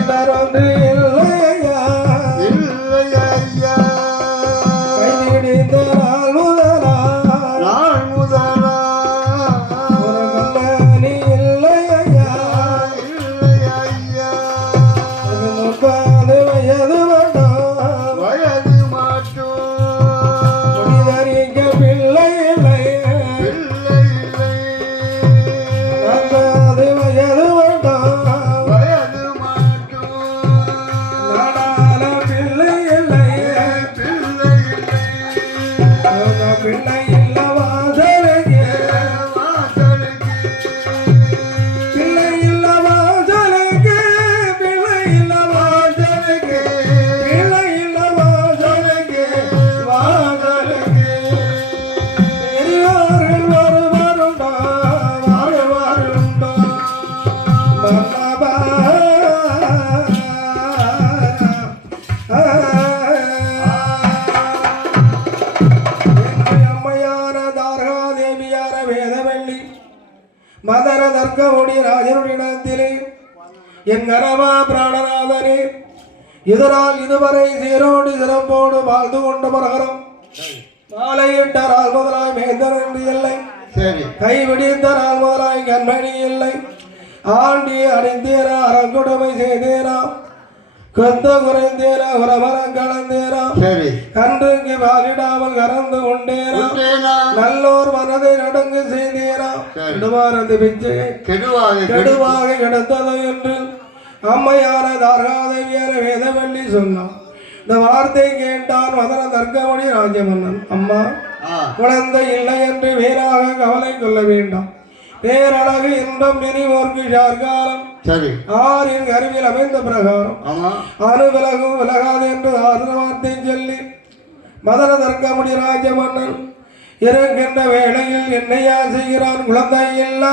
செய்தரொன்று இல்லை ஐயா இல்லை ஐயா கைவிடிந்த நாள் முதலா நீ இல்லை ஐயா இல்லை ஐயா 30 வயது மட்டும் வயது மட்டும் முடிதறிக்க பிள்ளை இல்லை இல்லை இல்லை 40 வயது மட்டும் வயது மட்டும் நாடால பிள்ளை இல்லை பிள்ளை இல்லை பிள்ளை இல்ல வாசலுக்கு வாசலுக்கு பிள்ளை இல்ல வாசலுக்கு பிள்ளை இல்ல வாசலுக்கு பிள்ளை இல்ல வாசலுக்கு வாசலுக்கு பெரியோர்கள் வருவாருண்டோ வருவாருண்டோ மன்னபா அம்மையான தாரகாதேவியான வேதவள்ளி மதர தர்க்கமுடி ராஜனுடினத்திலே என் கனவா பிராணநாதனே இதனால் இதுவரை சீரோடு சிறப்போடு வாழ்ந்து கொண்டு மரகரம் மாலையிட்ட நாள் முதலாய் மேந்தன் என்று இல்லை சரி கைவிடித்த நாள் முதலாய் கண்மணி இல்லை ஆண்டி அணிந்தேனா அறங்கொடுமை செய்தேனா கொந்த குறைந்தேனா உரமரம் கலந்தேனா சரி கன்றுக்கு வாலிடாமல் கறந்து கொண்டேனா உண்டேனா நல்லோர் மனதை நடுங்கு செய்தேனா சரி. இடுவாரது பிச்சை கெடுவாக கெடுவாக கிடந்தது என்று அம்மையான தாரகாதேவியான வேதவள்ளி சொன்னான் இந்த வார்த்தை கேட்டான் மதன தர்க்கமணி ராஜமன்னன் அம்மா குழந்தை இல்லை என்று வேறாக கவலை கொள்ள வேண்டாம் பேரழகு இன்பம் நினைவோர்க்கு சார்காலம் சரி ஆறின் கருவில் அமைந்த பிரகாரம் ஆமா அணு விலகும் விலகாது என்று ஆறுத வார்த்தை சொல்லி மதன தர்க்கமுடி ராஜமன்னன் இறங்கின்ற வேளையில் என்னையா செய்கிறான் குழந்தை இல்லா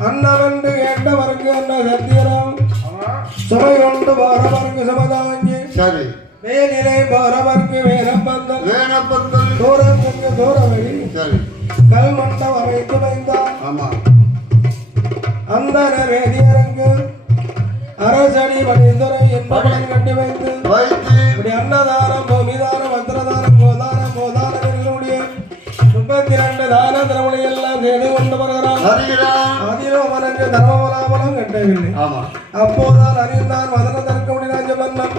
அண்ணவென்று கேட்டவருக்கு என்ன சத்தியம் சுமை கொண்டு போறவருக்கு சுமதாங்கி சரி மேலிலை போறவருக்கு வேணப்பந்தல் வேணப்பந்தல் தூரத்துக்கு தூரவழி சரி கல் மண்டம் அமைத்து வைத்தார் ஆமா அந்த வேதியருக்கு அரசடி மனிதரை என்பவன் கட்டி வைத்து இப்படி அன்னதானம் பூமிதானம் மந்திரதானம் கோதானம் கோதானம் 32 தான திரமணி எல்லாம் செய்து கொண்டு வருகிறார் அறிகிறான். அதிலும் அவனுக்கு தர்மபலாபலம் கட்டவில்லை. ஆமா. அப்போதான் அறிந்தான் மதன தர்க்கமுடி ராஜமன்னன்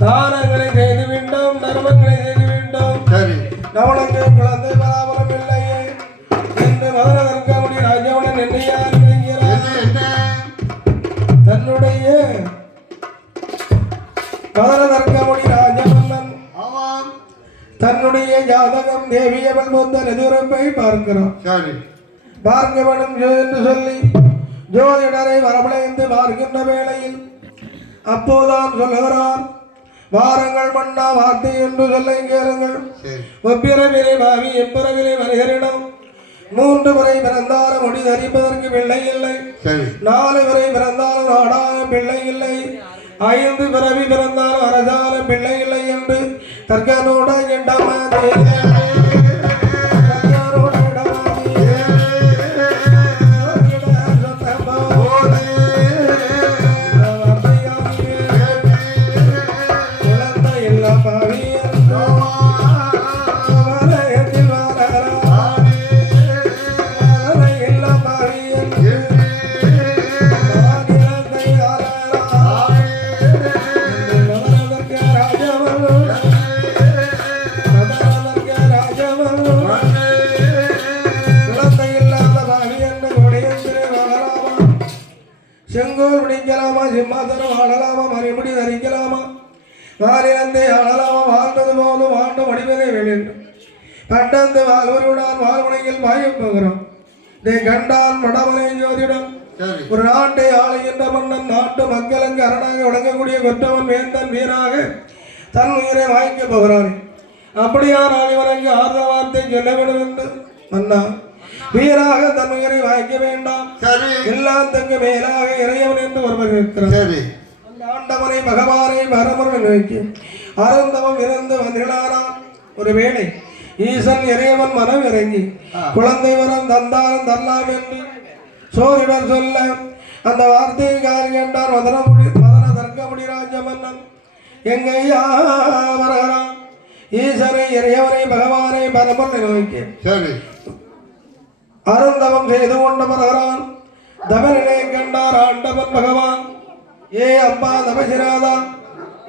தானங்களை செய்து விட்டோம், தர்மங்களை செய்து விட்டோம், சரி. அவனுக்கு குழந்தை பலாபலம் இல்லையே என்று மதன தர்க்கமுடி ராஜவனன் என்னையார் என்ன தன்னுடைய மதன தர்க்கமுடி ராஜமன்னன் ஆமாம். தன்னுடைய ஜாதகம் தேவியவள் முந்தன் எதிர்ப்பை பார்க்கிறோம். சரி. பார்க்க வேண்டும் என்று சொல்லி ஜோதிடரை வரவழைந்து பார்க்கின்ற வேளையில் அப்போதான் சொல்லுகிறார், வாரங்கள் மன்னா வார்த்தை என்று சொல்ல கேளுங்கள். ஒப்பிரவிலை பாவி எப்பிறவிலை வருகளிடம் 3 முறை பிறந்தாலும் முடி தரிப்பதற்கு பிள்ளை இல்லை, 4 முறை பிறந்தாலும் நாடாலும் பிள்ளை இல்லை, 5 பிறவி பிறந்தாலும் அரசாலும் பிள்ளை இல்லை என்று தர்க்கனோட எண்டமாதே செங்கோல் பிடிக்கலாமா, சிம்மாசனம் ஆளலாமா, மறுபடி தரிக்கலாமா, வாரிழந்தை ஆளலாமா, வாழ்ந்தது போதும் வாழ்ந்த வடிவனை வேண்டும் பட்டந்து வாழ்வருடன் வாழ்முனையில் பாயம் போகிறோம். இதை கண்டான் வடமலை ஜோதிடம். ஒரு நாட்டை ஆளுகின்ற மன்னன் நாட்டு மக்களுக்கு அரணாக வழங்கக்கூடிய கொற்றவன் வேந்தன் வீராக தன் உயிரை வாய்க்க போகிறான். அப்படியானால் இவனுக்கு ஆர்ந்த வார்த்தை சொல்ல வேண்டும் என்று மன்னா வீராக தன் உயிரை வாய்க்க வேண்டாம், எல்லாத்துக்கு மேலாக இறையவன் என்று ஒருவர் இருக்கிறார். ஆண்டவனை பகவானை பரமனை நோக்கி அருந்தவம் இறந்து வந்திடானான். ஒருவேளை ஈசன் இறைவன் மனம் இறங்கி குழந்தை வரம் தந்தாலும் தரலாம் என்று சோதிடர் சொல்ல அந்த வார்த்தையை கார் கேட்டார் மதன தர்க்கமுடி ராஜமன்னன். எங்கையா வருகிறான் ஈசனை இறையவனை பகவானை பரமனை நோக்கி அருந்தவம் செய்து கொண்டு வருகிறான். தவறினை கண்டார் ஆண்டவன் பகவான். ஏ அம்மா தபசிராதா,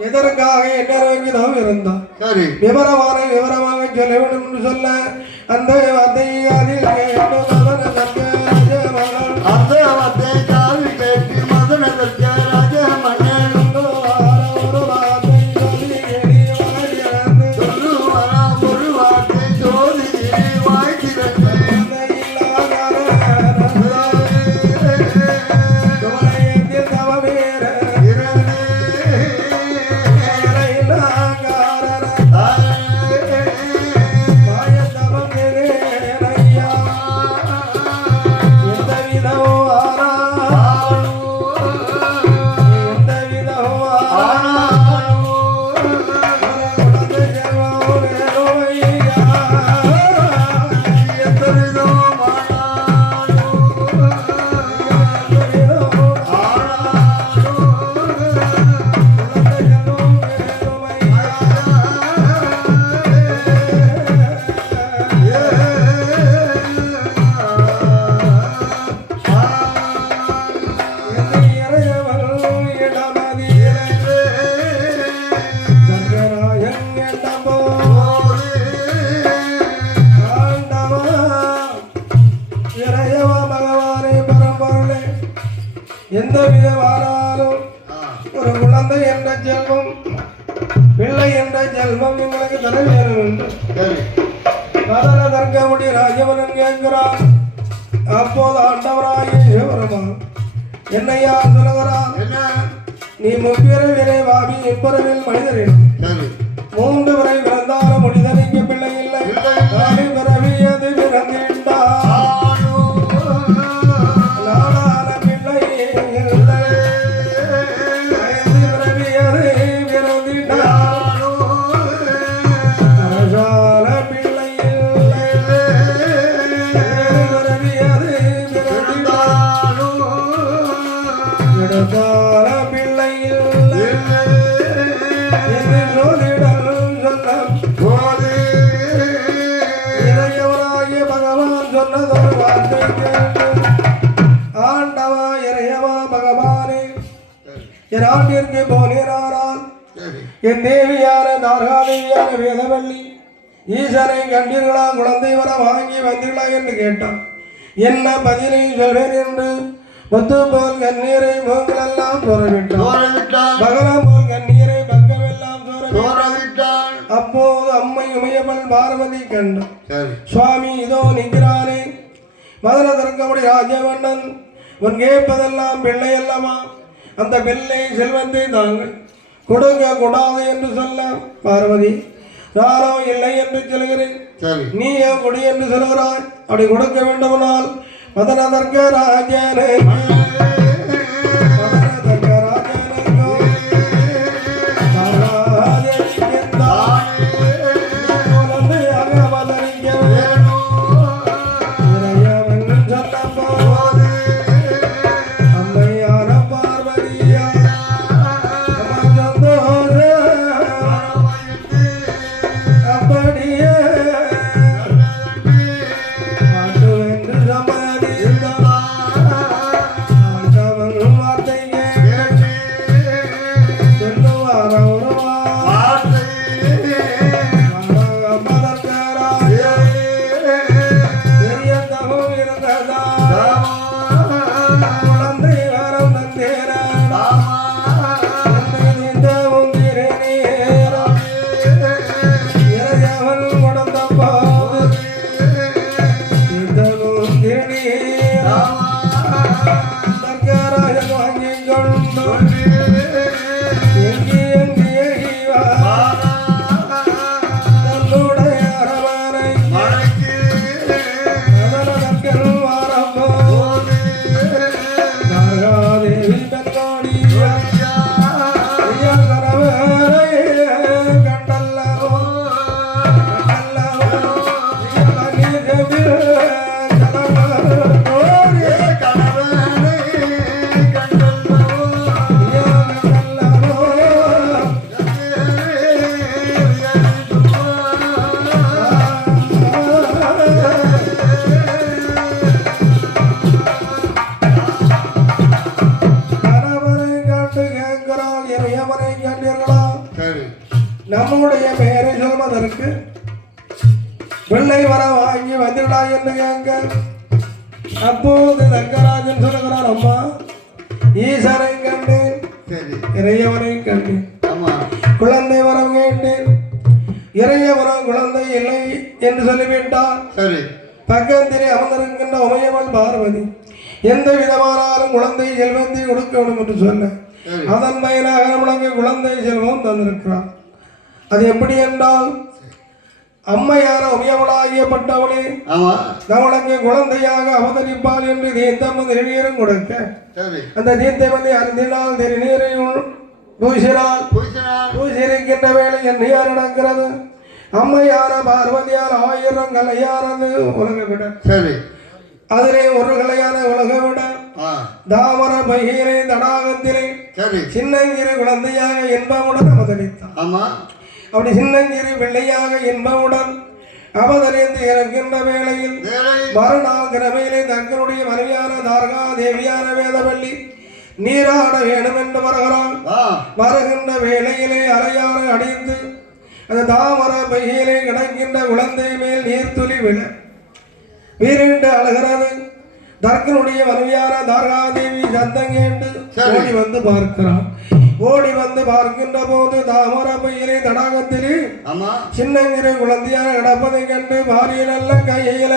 எதற்காக என்ன நோக்கி தவம் இருந்தான் விவரமாக சொல்ல வேண்டும் என்று சொல்ல அந்த வார்த்தையை அதில் கேட்டு மதன தர்க்க ராஜமன்னன் அந்த வார்த்தை காது கேட்டு மதன தர்க்க ராஜமன்னன் ஒரு வார்த்தை சொல்லி கேடி வாய்த்திறந்து சொல்லுவாரா ஒரு வார்த்தை ஜோதி வாய்த்திறந்து எந்த விதமானாலும் ஒரு குழந்தை என்ற செல்வம் பிள்ளை என்ற செல்வம் எங்களுக்கு தர வேண்டும் என்று மதன தர்க்கமுடி ராஜவனன் கேட்கிறான். அப்போது ஆண்டவராகிய சிவபெருமான் என்னையா சொல்லுகிறான், நீ முப்பிறவிலே வாவி எப்பறவில் மனிதரின் 3 முறை பிறந்தாலும் முடிதனைக்கு பிள்ளை இல்லை, 4 பிறவி அது பிறந்திட்டான் போது நாட்டிற்கு போனேனானால் சரி என் தேவியான தார்காதேவியான வேதவள்ளி ஈசனை கண்டீர்களா குழந்தை வர வாங்கி வந்தீர்களா என்று கேட்டான். என்ன பதிலை சொல்வேன் என்று முத்து போல் கண்ணீரை முகங்களெல்லாம் சோரவிட்டான். பகலம் போல் கண்ணீரை பக்கமெல்லாம் சோரவிட்டான். அப்போது அம்மை உமையவள் பார்வதி கண்டான். சுவாமி இதோ நிற்கிறானே மதுர தர்க்கமுடி ராஜவண்ணன், உன் கேட்பதெல்லாம் பிள்ளை அல்லவா? அந்த பிள்ளை செல்வத்தை தாங்கள் கொடுக்க கூடாது என்று சொல்ல பார்வதி, நானோ இல்லை என்று சொல்கிறேன், நீ ஏன் கொடி என்று சொல்கிறாய்? அப்படி கொடுக்க வேண்டுமானால் மதன தர்க்க ராஜனே நம்முடைய பெயரை சொல்வதற்கு பிள்ளை வர வாங்கி வந்துடா என்று கேட்க. அப்போது தர்க்கராஜன் சொல்லுகிறார், அம்மா ஈசனை கண்டேன், இறையவனை கண்டேன், குழந்தை வரம் கேட்டேன், இறையவரம் குழந்தை இல்லை என்று சொல்லிவிட்டார். பக்கத்திலே அமர்ந்திருக்கின்ற உமையவள் பார்வதி எந்த விதமானாலும் குழந்தை செல்வத்தை கொடுக்க வேண்டும் என்று சொல்ல அதன் பயனாக நம்மளுக்கு குழந்தை செல்வம் தந்திருக்கிறார். அது எப்படி என்றால் அம்மையான உமையவளாகியப்பட்டவளே நம்மளுக்கு குழந்தையாக அவதரிப்பாள் என்று தீர்த்தம் திருநீரும் கொடுக்க அந்த தீர்த்தை வந்து அருந்தினால் திருநீரை பூசினால் பூசியிருக்கின்ற வேலை என்ன நடக்கிறது? அம்மையான பார்வதியால் 1000 கலையானது உலக விட அதிலே ஒரு கலையான உலக விட தாமர பையிலே தடாகத்திலே சின்னஞ்சிறு குழந்தையாக இன்பமுடன் அவதரித்தார். அப்படி சின்னஞ்சிறு பிள்ளையாக இன்பமுடன் அவதரித்து இறக்கின்ற வேளையில் மறுநாள் கிழமையிலே தங்களுடைய மனைவியான தார்கா தேவியான வேதவள்ளி நீராட வேணும் என்று வருகிறான். வருகின்ற வேளையிலே அலையாறு அடித்து அந்த தாமர பையிலே கிடக்கின்ற குழந்தை மேல் நீர்த்துளி விழ வீரிட்டு அழுகிறது. தர்கனுடைய மனைவியான தார்காதேவி சத்தம் கேட்டு ஓடி வந்து பார்க்கிறான். ஓடி வந்து பார்க்கின்ற போது தாமர பையிலே தடாகத்திலே சின்னஞ்சிறு குழந்தையான கிடப்பதை கண்டு பாரிய நல்ல கையில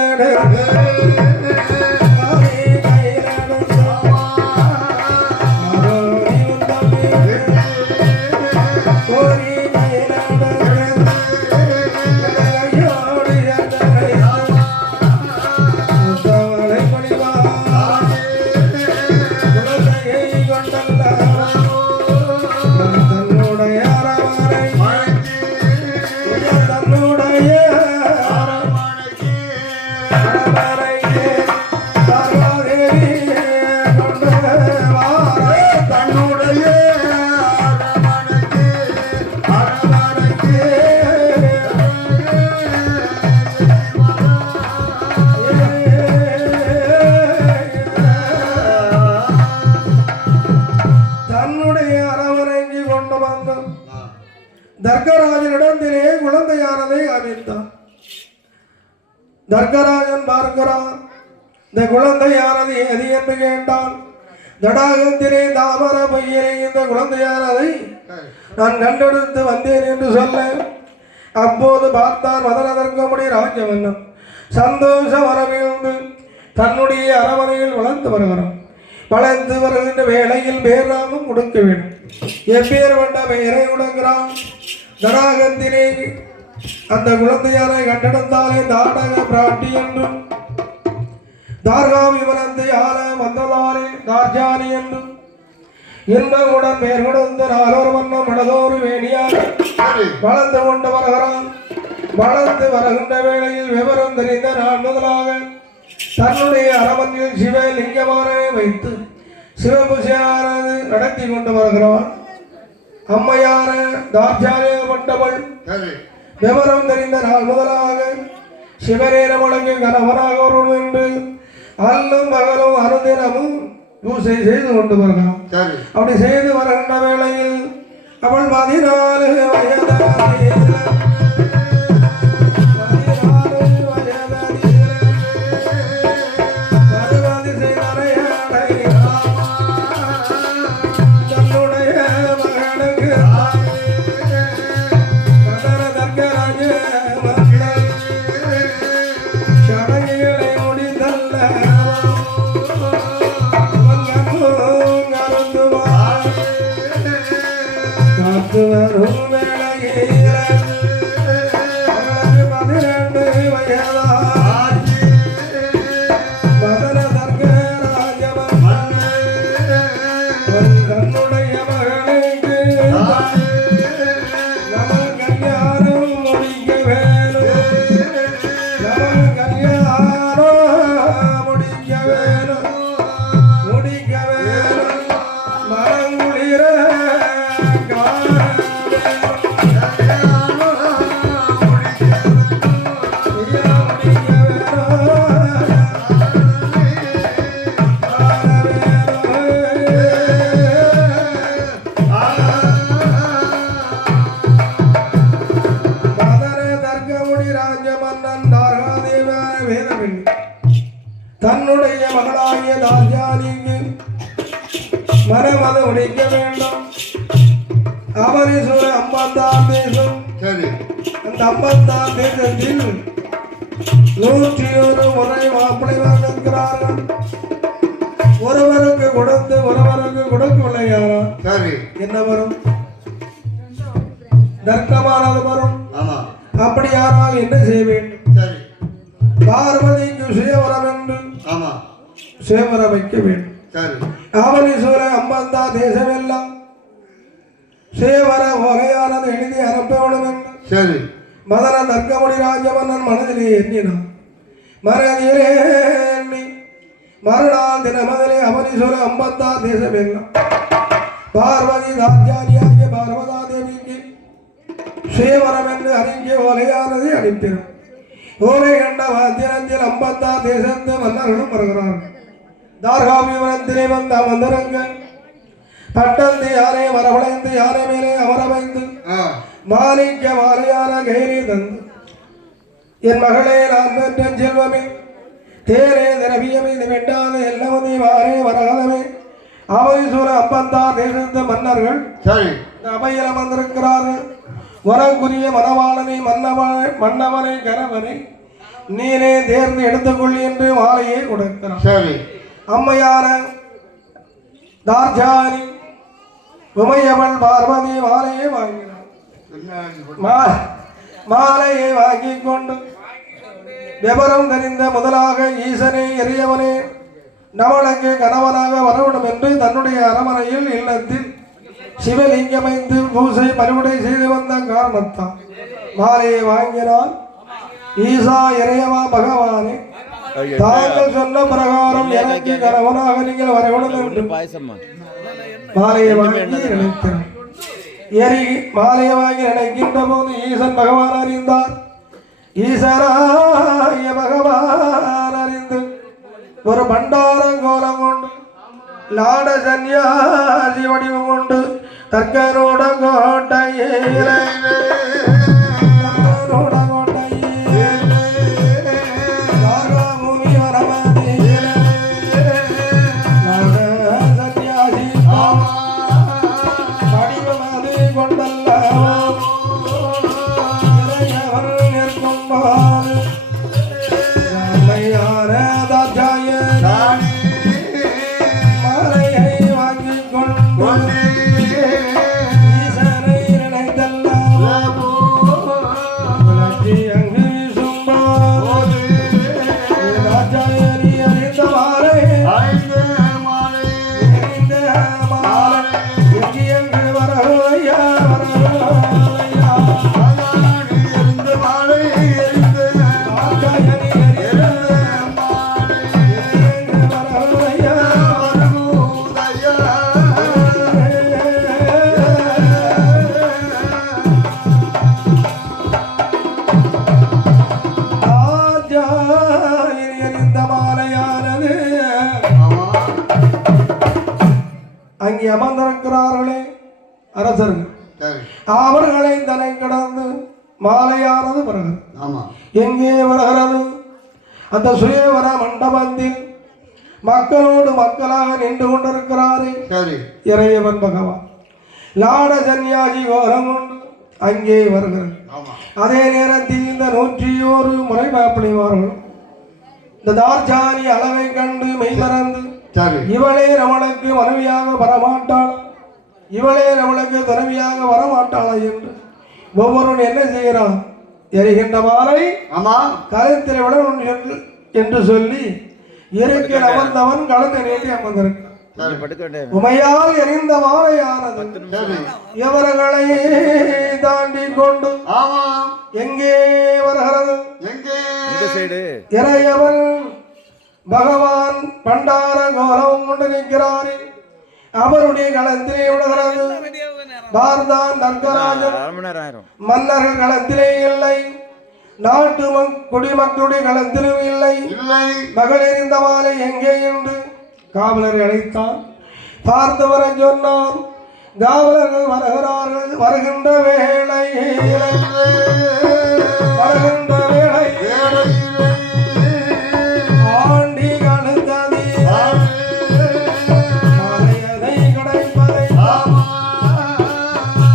தர்கராஜனிடத்திலே குழந்தையானதை அமைத்தான். தர்கராஜன் பார்க்கிறான். இந்த குழந்தையானது எது என்று கேட்டான். தடாகத்திலே தாமர பையிலே இந்த குழந்தையானதை நான் கண்டெடுத்து வந்தேன் என்று சொல்ல, அப்போது பார்த்தான் மதனதர்கமுடி ராஜமன்னன் சந்தோஷ வரவிழ்ந்து தன்னுடைய அரமனையில் வளர்ந்து வருகிறான். வளர்ந்து வருகின்ற வேளையில் பேராமும் கொடுக்க வேண்டும். எப்பேற்பட்ட பெயரை உடங்கிறான். தடாகத்திலே அந்த குழந்தையாரை கண்டெடுத்தாலே தாடக பிராட்டி என்றும், தார்காவி வளர்ந்து ஆள வந்ததாலே தார்ஜானி என்றும், இன்பமுடன் பேர் கொடுத்த நாளொரு வண்ணம் மனதோறு வேணியாக வளர்ந்து கொண்டு வருகிறான். வளர்ந்து வருகின்ற வேளையில் விவரம் தெரிந்த நாள் முதலாக தன்னுடைய அரமனையில் சிவலிங்கமானே வைத்து சிவபூஜையானது நடத்தி கொண்டு வருகிறான். அம்மையான தார்ஜானியப்பட்டவள் விவரம் தெரிந்த நாள் முதலாக சிவநேரமொழங்கு கணவனாக வருவோம் என்று அல்லும் பகலும் அனுதினமும் பூசை செய்து கொண்டு வருகிறான். அப்படி செய்து வருகின்ற வேளையில் அவள் 14 வயதான தன்னுடைய மகளாகிய தார்ஜானிக்கு மனமது உடைக்க வேண்டும். அவரீஸ்வர 50ஆம் தேசம். அந்த 50ஆம் தேசத்தில் 101 முறை மாப்பிளை வாங்கிக்கிறார்கள். ஒருவருக்கு கொடுத்து ஒருவருக்கு கொடுக்கவில்லையாரா என்ன வரும்? தர்க்கமானது வரும். அப்படியானால் என்ன செய்ய வேண்டும்? பார்வதிக்கு சுயவரம் என்று சுயவர வைக்க வேண்டும். அவனீஸ்வர 50ஆம் தேசம் எல்லாம் சுயவர வகையானது எழுதி அனுப்ப வேண்டும் என்று மதன தர்க்கமுடி ராஜமன்னன் மனதிலே எண்ணினான். மனதிலே எண்ணி மறுநாள் தினமதிலே அவனீஸ்வர 50ஆம் தேசம் எல்லாம் பார்வதி தார்ஜானியாகிய பார்வதா தேவிக்கு சுயவரம் என்று அறிஞ்ச வகையானது அனுப்பினான். ஓலை கண்ட வாத்தியத்தில் 50ஆம் தேசத்து மன்னர்களும் வருகிறார்கள். தார்காவிவனத்திலே வந்த மன்னர்கள் பட்டந்து யாரை வரவழைந்து யாரை மேலே அமரவைந்து மாலிக்க மாலையான கைரி தந்து, என் மகளே நான் பெற்ற செல்வமே தேரே திரவியமே இது வெட்டாத எல்லாமே வாரே வரகாதமே அவசூர 50ஆம் தேசத்து மன்னர்கள் அவையில் அமர்ந்திருக்கிறார்கள். வரங்குரிய மணவாளனை மன்னவனை கரவனை நீனே தேர்ந்து எடுத்துக்கொள் என்று மாலையை கொடுக்கிறார். அம்மையான தார்ஜானி உமையவள் பார்வதி மாலையை வாங்கினார். மாலையை வாங்கி கொண்டு விவரம் தெரிந்த முதலாக ஈசனே எரியவனே நம்மளுக்கு கணவனாக வரவிடும் என்று தன்னுடைய அரமனையில் இல்லத்தில் சிவலிங்கமைந்து பூசை பறிவுடை செய்து வந்த காரணத்தான் மாலையை வாங்கினான். ஈசா இறையவா பகவானே, தாங்கள் சொன்ன பிரகாரம் எனக்கு கணவனாக நீங்கள் வரவிடும் என்று மாலையை வாங்கி நினைக்கிறார். மாலையை வாங்கி நினைக்கின்ற போது ஈசன் பகவான் அறிந்தார். ஈசனாய பகவான் அறிந்து ஒரு பண்டார கோலம் கொண்டு லாட சன்னியாசி வடிவம் கொண்டு தக்கனோட கோட்டையிலே தக்கனோட கோட்டையிலே நாகமுனி வரமதியிலே நாக சன்னியாசி வடிவமது கொண்டல்லவோ இறையவர் நிற்கும்போது ராமையான தாட்சாயணி மாலையை வாங்கிக் கொண்டு ஈசனை நினைத்தல்லவோ விளக்கி அங்கு வீசும்போது தாட்சாயணி அறிந்த மாலை அறிந்த மாலை எங்கி அங்கு வரவையா வரவையா தாட்சாயணி அறிந்த வரவையா அறிந்த மாலையானது அங்கே அமர்ந்திருக்கிறார்களே அரசர்கள் அவர்களை தன்னை கடந்து மாலையானது வருகிறது எங்கே வருகிறது அந்த சுயவர மண்டபத்தில் மக்களோடு மக்களாக நின்று கொண்டிருக்கிறாரே இறைவன் பகவான் லாட சன்னியாசி கோரம் கொண்டு அங்கே வருகிறது அதே நேரத்தில் இந்த 101 முறை மாப்பிள்ளைவார்கள் இந்த தார்ஜானி அளவை கண்டு மெய்மறந்து இவளே நம்மளுக்கு மனைவியாக வரமாட்டாள் இவளே நம்மளுக்கு துணைவியாக வரமாட்டாளா என்று ஒவ்வொருவன் என்ன செய்கிறான் எரிகின்ற மாலை கருத்தில் விட என்று சொல்லி இருக்கில் அமர்ந்தவன் கலந்து நீட்டி அமர்ந்திருக்கிறான் உமையால் எரிந்த மாலையானது இவர்களை தாண்டி கொண்டு எங்கே வருகிறது இறையவன் பகவான் பண்டார கோலம் கொண்டு நிற்கிறாரே அவருடைய களத்திலே விடுகிறது பார்தான் தர்கராஜன் மன்னர்கள் களத்திலே இல்லை நாட்டு குடிமக்களுடைய களத்திலும் இல்லை மகள் எறிந்த மாலை எங்கே என்று காவலரை அழைத்தான் பார்த்தவரை சொன்னான் காவலர்கள் வருகிறார்கள் வருகின்ற வேளை ஆண்டி கழுத்ததி மாலையதை கிடைப்பதை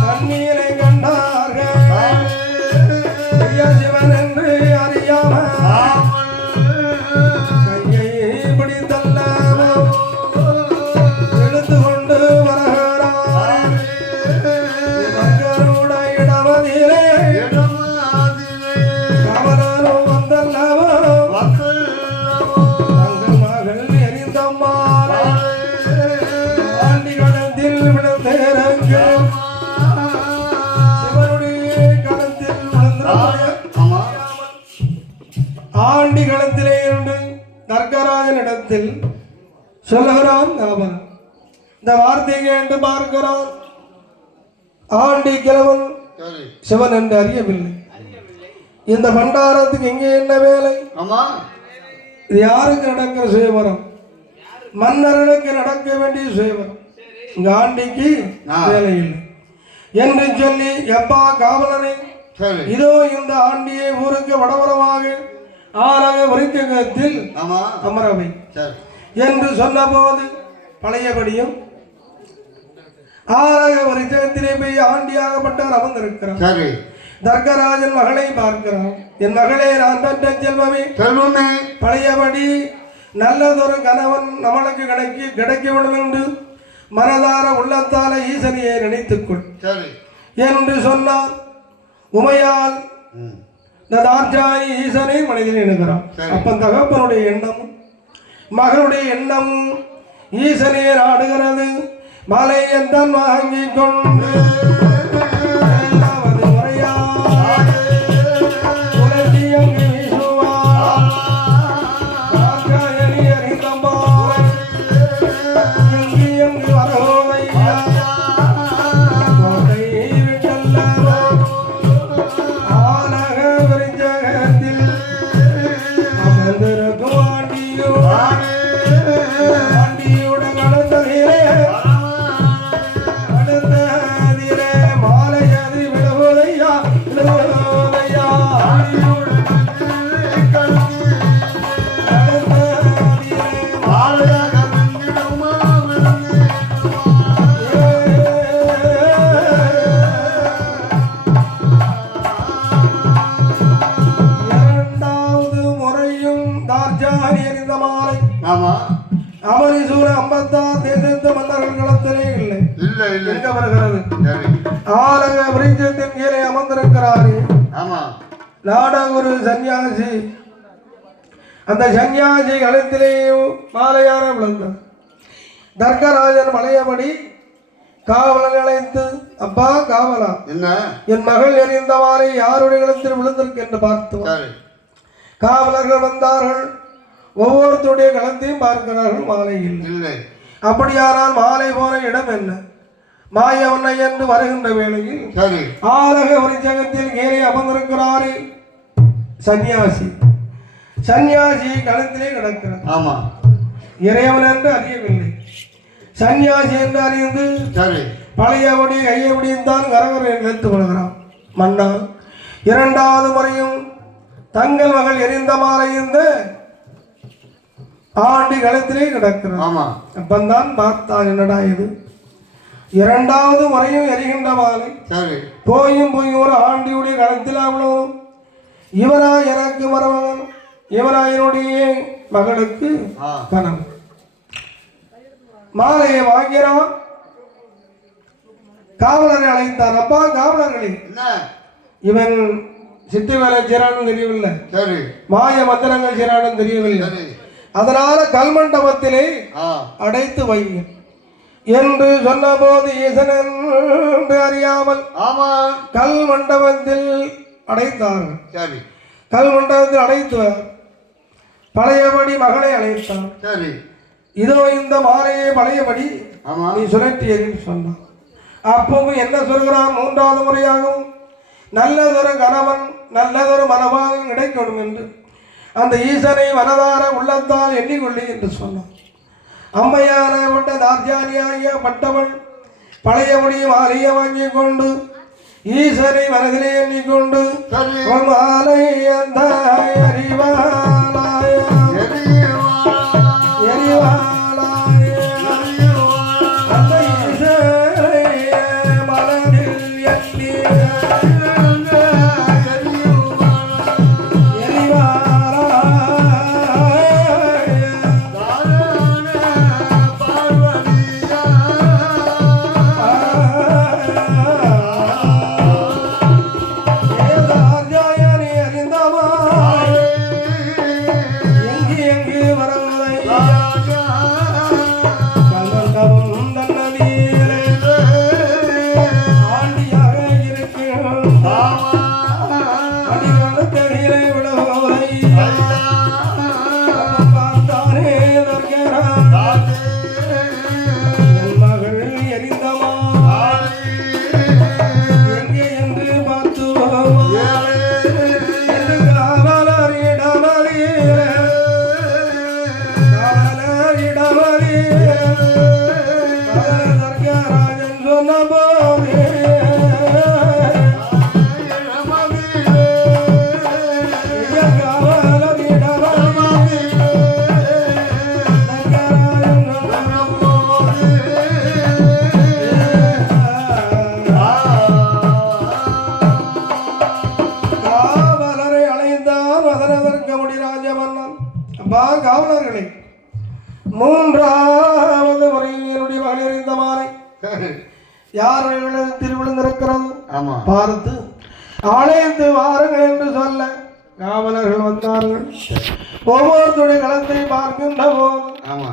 கண்ணீரை கண்டார்கள் சிவன் என்று அறியாமல் கையை பிடித்தல்ல எடுத்து கொண்டு வருகிறார் மக்களுடைய இடமதிலே கவலரும் வந்தல்லவோ தங்கள் மகள் எரிந்தம்மாள் ஆண்டி களத்தில் விழுந்தேறங்கு சிவனுடைய களத்தில் விழுந்த ஆண்டி களத்திலே இருந்து தர்கராஜனிடத்தில் சொல்லுகிறான் காவலன் இந்த வார்த்தை கேட்டு பார்க்கிறான் ஆண்டி கிழவன் சிவன் என்று அறியவில்லை இந்த பண்டாரத்துக்கு இங்கே என்ன வேலை இது யாருக்கு நடக்கிற சுயவரம் மன்னர்களுக்கு நடக்க வேண்டிய சுயவரம் இங்க ஆண்டிக்கு வேலை இல்லை என்று சொல்லி எப்பா காவலனை இதோ இந்த ஆண்டியை ஊருக்கு வடவரமாக ஆறாக விருக்கத்தில் அமரவை என்று சொன்னபோது பழையபடியும் ஆறாக விருக்கத்திலே போய் ஆண்டியாகப்பட்டவர் அமர்ந்திருக்கிறார் தர்கராஜன் மகளை பார்க்கிறான் என் மகளே நான் பெற்ற செல்வமே பழையபடி நல்லதொரு கணவன் நம்மளுக்கு கிடைக்க வேண்டும் என்று மனதார உள்ளத்தால ஈசனியை நினைத்துக்கொள் என்று சொன்னார் உமையால் இந்த தார்ஜானி ஈசனை மனிதன் எண்ணுகிறான் அப்ப தகப்பனுடைய எண்ணமும் மகளுடைய எண்ணமும் ஈசனையை நாடுகிறது மலையன் தான் வாங்கி கொண்டு எங்க வருகிறது சரி ஆலக விருட்சத்தின் கீழே அமர்ந்திருக்கிறாரே ஆமா நாடக ஒரு சன்னியாசி அந்த சன்னியாசி கழுத்திலேயும் மாலையான விழுந்தார் தர்கராஜன் மலையபடி காவலன் அழைத்து அப்பா காவலா என்ன என் மகள் எறிந்தவாறே யாருடைய கழுத்தில் விழுந்திருக்கு என்று பார்த்தோம் சரி காவலர்கள் வந்தார்கள் ஒவ்வொருத்தருடைய களத்தையும் பார்க்கிறார்கள் மாலை இல்லை இல்லை அப்படியானால் மாலை போன இடம் என்ன மாயவண்ணை என்று வருகின்ற வேளையில் சரி ஆலக விருட்சத்தில் கீழே அமர்ந்திருக்கிறாரே சன்னியாசி சன்னியாசி களத்திலே கிடக்கிறார் ஆமா இறைவன் என்று அறியவில்லை சன்னியாசி என்று அறிந்து சரி பழையபடி கையபடியும் கரகரை நிறுத்து கொள்கிறான் மன்னா இரண்டாவது முறையும் தங்கள் மகள் எரிந்த மாலை இந்த ஆண்டி களத்திலே கிடக்கிறார் ஆமா அப்பந்தான் பார்த்தான் என்னடா இது இரண்டாவது முறையும் எரிகின்ற மாலை சரி போயும் ஒரு ஆண்டியுடைய களத்தில் அவ்வளோ இவரா எனக்கு மருமகன் இவரா என்னுடைய மகளுக்கு கணவன் மாலையை வாங்கிறான் காவலரை அழைத்தார் அப்பா காவலர்களே என்ன இவன் சித்து வேலை செய்யறான்னு தெரியவில்லை சரி மாய மந்திரங்கள் செய்யறான்னு தெரியவில்லை சரி அதனால கல்மண்டபத்திலே அடைத்து வைங்க என்று சொன்னபோது ஈசன் என்று அறியாமல் ஆமா கல் மண்டபத்தில் அடைத்தார்கள் சரி கல் மண்டபத்தில் அடைத்துவார் பழையபடி மகளை அழைத்தார் சரி இதோ இந்த மாலையை பழையபடி ஆமா நீ சுழற்றியன்னு சொன்னான் அப்பவும் என்ன சொல்கிறான் மூன்றாவது முறையாகவும் நல்லதொரு கணவன் நல்லதொரு மனவாளன் கிடைக்கணும் என்று அந்த ஈசனை மனதார உள்ளத்தால் எண்ணிக்கொள்ளி என்று சொன்னான் அம்மையானப்பட்ட தார்ஜானியாகிய பட்டவள் பழையபடி மாலையை வாங்கி கொண்டு ஈசனை மனதிலே எண்ணிக்கொண்டு மாலை அந்த அறிவாலாய எரிவாலாய அந்த ஈசனை மனதில் எண்ணி காவலர்களை மூன்றாவது முறையினுடைய மகளிர் இந்த மாலை யார் திருவிழுந்திருக்கிறது பார்த்து அழைத்து வாருங்கள் என்று சொல்ல காவலர்கள் வந்தார்கள் ஒவ்வொருத்துடைய களத்தை பார்க்கின்ற போது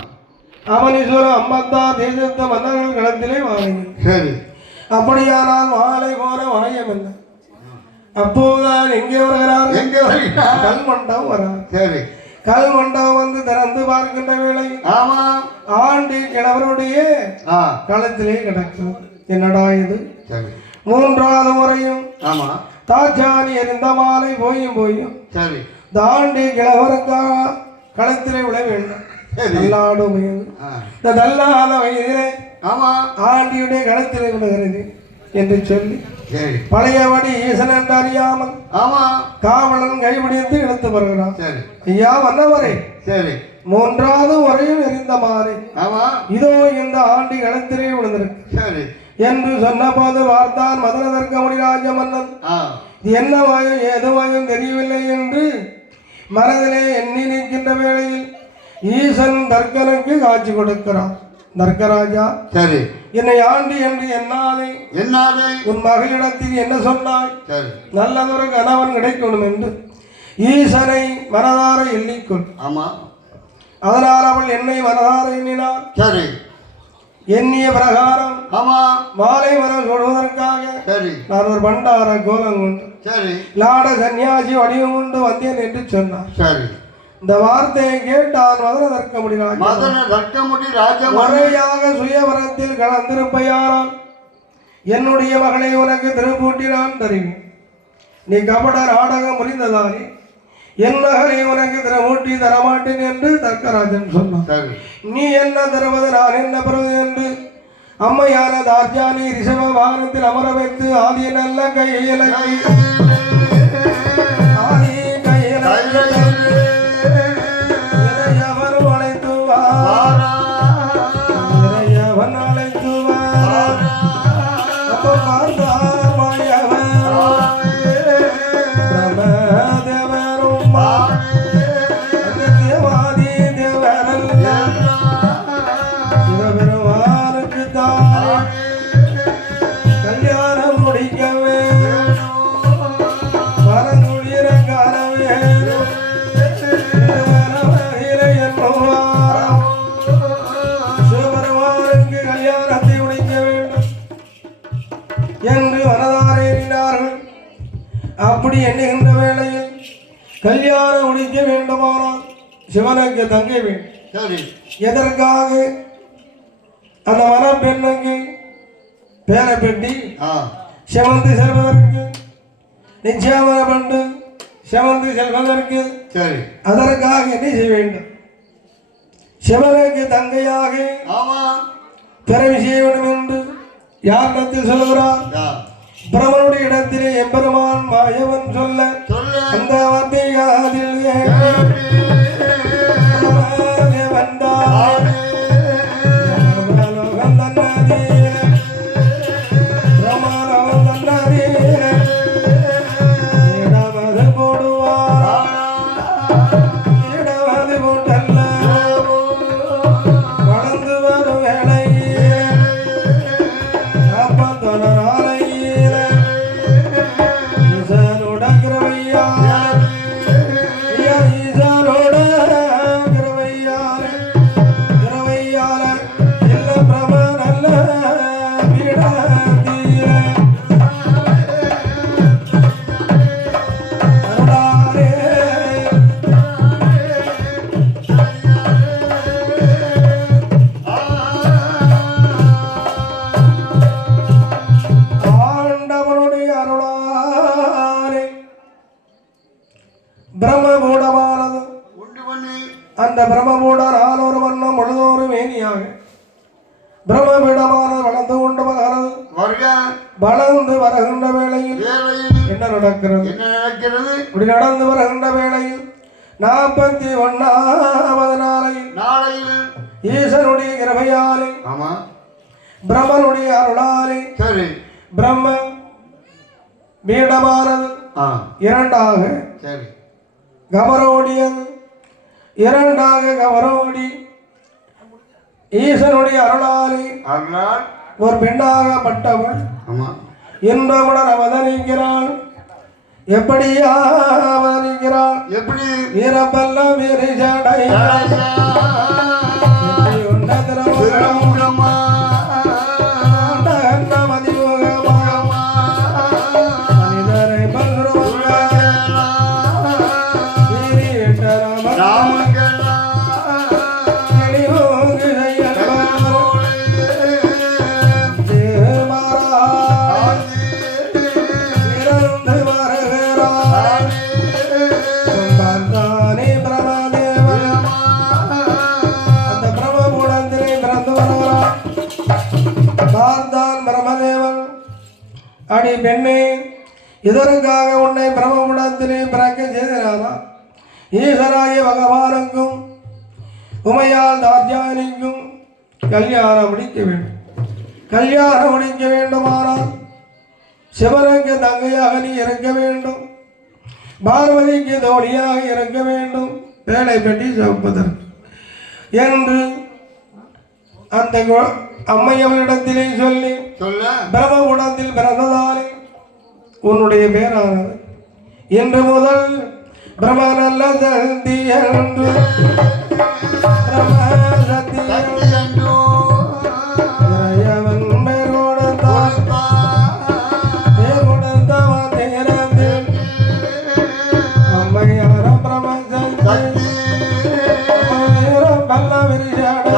அவனீஸ்வரம் அம்பத்தா தேசத்த மன்னர்கள் களத்திலே வாருங்கள் அப்படியானால் மாலை போல வாயம் என்ன அப்போதுதான் எங்கே வருகிறார் கல்மண்டம் வரார் கல்மண்டம் வந்து திறந்து பார்க்கின்ற வேளை ஆண்டி கிழவருடைய களத்திலே கிடக்கும் என்னடா இது மூன்றாவது முறையும் தாச்சானி எரிந்த மாலை போயும் தாண்டி கிழவருக்காக களத்திலே விழ வேண்டும் நல்லாடும் இந்த தள்ளாத வயதிலே ஆண்டியுடைய களத்திலே விழுகிறது என்று சொல்லி பழையபடி ஈசன் என்று அறியாமல் காவலன் கைபிடித்து எடுத்து வருகிறான் ஐயா வந்தவரே மூன்றாவது முறையும் எரிந்த மாறி இதோ இந்த ஆண்டி களத்திலே விழுந்திருக்கு என்று சொன்ன போது வார்த்தான் மதுர தர்க்கமுடி ராஜ மன்னன் என்ன வாயும் ஏதோ வாயும் தெரியவில்லை என்று மனதிலே எண்ணி நிற்கின்ற வேளையில் ஈசன் தர்க்கனுக்கு காட்சி கொடுக்கிறான் தர்க்கராஜா, சரி என்னை ஆண்டு என்று என்னாலே என்னாலே உன் மகளிடத்தில் என்ன சொன்னாய்? சரி நல்லதொரு கணவன் கிடைக்கணும் என்று ஈசனை மனதார எண்ணிக்கொள். ஆமா அதனால் அவள் என்னை மனதார எண்ணினாள். சரி எண்ணிய பிரகாரம் ஆமா மாலை மரம் சொல்வதற்காக சரி நான் ஒரு பண்டார கோலம் கொண்டு சரி லாட சன்னியாசி வடிவம் கொண்டு வந்தேன் என்று சொன்னார். சரி இந்த வார்த்தையை கேட்டால் மதுர தர்க்கமுடி மதன தர்க்கமுடி ராஜமன்னன் முறையாக சுயவரத்தில் கலந்திருப்பையானால் என்னுடைய மகளை உனக்கு திருப்பூட்டி நான் தருவேன். நீ கபட நாடகம் புரிந்ததாலே என் மகளை உனக்கு திருமூட்டி தரமாட்டேன் என்று தர்க்கராஜன் சொன்னான். சரி நீ என்ன தருவது நான் என்ன பெறுவது என்று அம்மையான தார்ஜானி ரிஷப வாகனத்தில் அமர வைத்து ஆதிய நல்ல கையில ஆதி கையில இறையவன் அழைத்துவார் இறையவன் அழைத்துவார் அப்போ பார்த்தார் மாயவன் பிரமதேவரும் அந்த தேவாதி தேவரல்ல சிவபெருமானுக்கு தான் கல்யாணம் முடிக்கவே மரங்குளிர காணவே சிவபெருமானுக்கு கல்யாணத்தை முடிக்க வேண்டும் என்று மனதாரே எண்ணினார்கள். அப்படி எண்ணுகின்ற வேளையில் கல்யாணம் முடிக்க வேண்டுமானால் சிவனுக்கு தங்க வேண்டும். சரி எதற்காக? அந்த மனப்பெண்ணுக்கு பேரை பெட்டி செவந்து செல்வதற்கு, நிச்சயமான பண்டு செவந்து செல்வதற்கு சரி அதற்காக என்ன செய்ய வேண்டும்? சிவனுக்கு தங்கையாக ஆமா பிறவி செய்ய வேண்டும் என்று யாரிடத்தில் சொல்லுகிறார்? பிரமனுடைய இடத்திலே எம்பெருமான் மாயவன் சொல்ல அந்த வார்த்தையாதில் வந்தார் பிரமலோகம் தன்னாதீர பிரமலோகம் தன்னாதீர இடமது போடுவார் இடமது போட்டல்ல வளர்ந்து வரும் வேளையே நாற்பத்தொன்னாலையில ஈசனோட கிருபையால் ஈசனோட கிருபையால் கிருபையால இல்ல பிரப நல்ல பீடத்தீர அருளாரே ஆண்டவனுடைய அருளாலே பிரம்மபூடமானது உண்டு பண்ணி அந்த பிரம்மபூட நாளொரு வண்ணம் முழுதோறு மேனியாக பிரம்மபீடமானது வளர்ந்து கொண்டு வருகிறது. வருக வளர்ந்து வருகின்ற வேளையில் வேளையில் என்ன நடக்கிறது? என்ன நடக்கிறது? இப்படி நடந்து வருகின்ற வேளையில் 41வது நாளையில் நாளையில் ஈசனுடைய கிருபையாலே ஆமா பிரம்மனுடைய அருளாலே சரி பிரம்ம பீடமானது இரண்டாக சரி கவரோடியது. இரண்டாக கவரோடி ஈசனுடைய அருளாலே அருளால் ஒரு பெண்ணாகப்பட்டவள் ஆமா இன்பமுடன் அவதரிக்கிறாள். எப்படியா அவதரிக்கிறாள்? எப்படி வீரப்பல்ல வீரிஜடை திருமுகமா மனிதரை ராமகலா அடி பெண்ணே, இதற்காக உன்னை பிரம்மபுடத்திலே பிறக்க செய்கிறாரா? ஈஸ்வராய பகவானுக்கும் உமையால் தார்ஜானிக்கும் கல்யாணம் முடிக்க வேண்டும். கல்யாணம் முடிக்க வேண்டுமானால் சிவனுக்கு தங்கையாக நீ இருக்க வேண்டும், பார்வதிக்கு தோழியாக இருக்க வேண்டும், வேலை பெட்டி சமைப்பதற்கு என்று அந்த அம்மையவளிடத்திலே சொல்லி சொல்ல பிரம குணத்தில் பிறந்ததாலே உன்னுடைய பேரானது இன்று முதல் பிரம நல்ல சக்தி என்று பிரம சக்தி சக்தியன்றோ இறையவன் பேர் கொடுத்தவன் தேரந்து அம்மையார பிரம சக்தி பல்ல விரியாட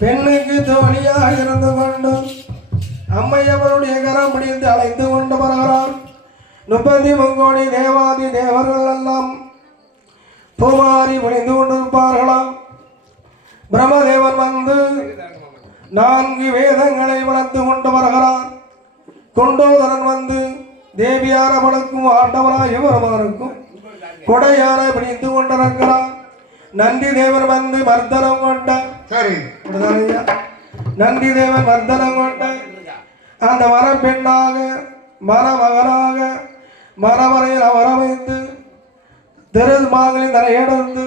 பெண்ணுக்கு தோழியாக இருந்து கொண்டு அம்மையவருடைய கரம் பிடித்து அழைத்து கொண்டு வருகிறார். 33 தேவாதி தேவர்கள் எல்லாம் பூமாரி புனிந்து கொண்டிருப்பார்களாம். பிரம்மதேவன் வந்து 4 வேதங்களை வளர்த்து கொண்டு வருகிறார். கொண்டோதரன் வந்து தேவியாரவளுக்கும் ஆண்டவராக பெருமானுக்கும் கொடையான பிடித்து கொண்டிருக்கிறார். நந்தி தேவன் வந்து மர்தனம் கொண்ட சரி நந்தி தேவன் மர்தனம் கொண்ட அந்த மரப்பெண்ணாக மரமகனாக மரவரையில் வரவைத்து திருமாங்களின் தரையடர்ந்து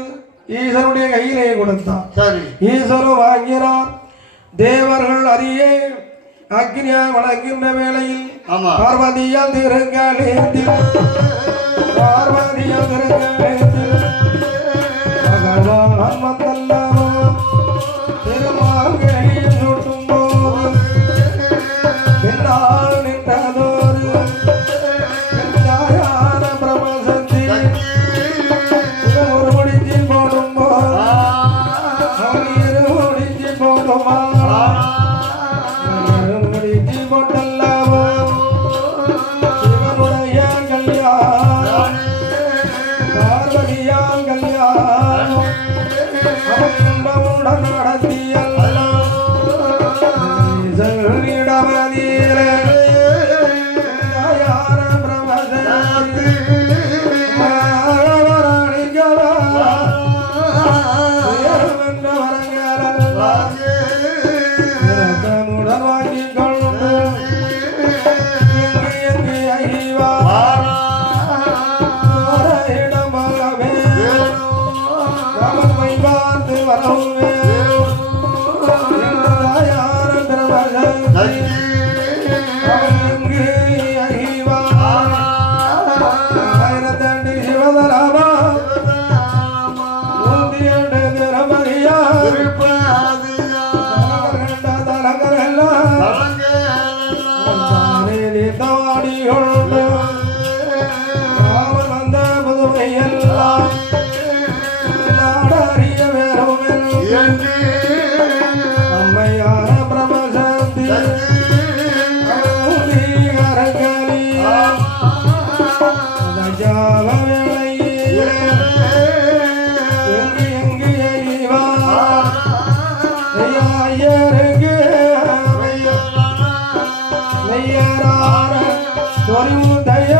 ஈசனுடைய கையிலே கொடுத்தான். ஈசனும் வாங்கினார். தேவர்கள் அறிய அக்னியாய் வணங்குகின்ற வேளையில் பார்வதியால் திருங்கலேந்தில் பார்வதியால் திருங்கலேந்தில் பகவான் வந்தல்லவோ திருமாங்கலில் சுட்டும் போது பின்னால் நின்றதோரு தாயான பிரபசந்தி ஒரு முடிஞ்சு போடும் போது அவன் இரு முடிஞ்சு போடுமா போட்டல்லவோ சிவனுடைய கல்யாணம் பார்வதியால் கல்யாணம் அவனுடன் நடத்தியல்லோ இடமதியிலே யார பிரமசனி வரங்களுடன் வாங்கிக் கொண்டு அம்மையார பிரமசந்தி ஜாவ வேளையிலே எங்கு எங்கு எய்வா ஐயருக்கு நெய்யரார ஒரு தய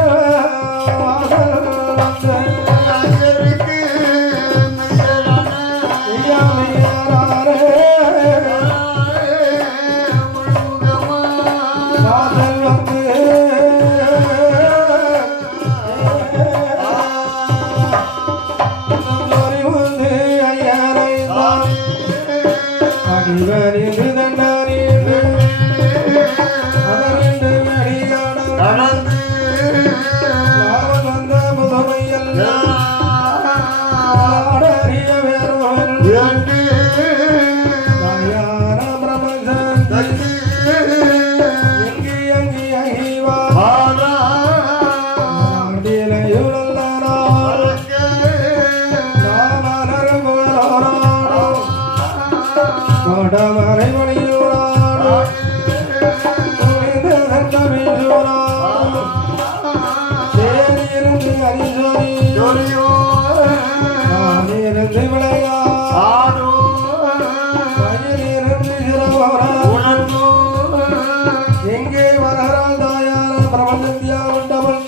எங்கே வரறால் தாயான பிரபஞ்சத்தியா உண்டவன்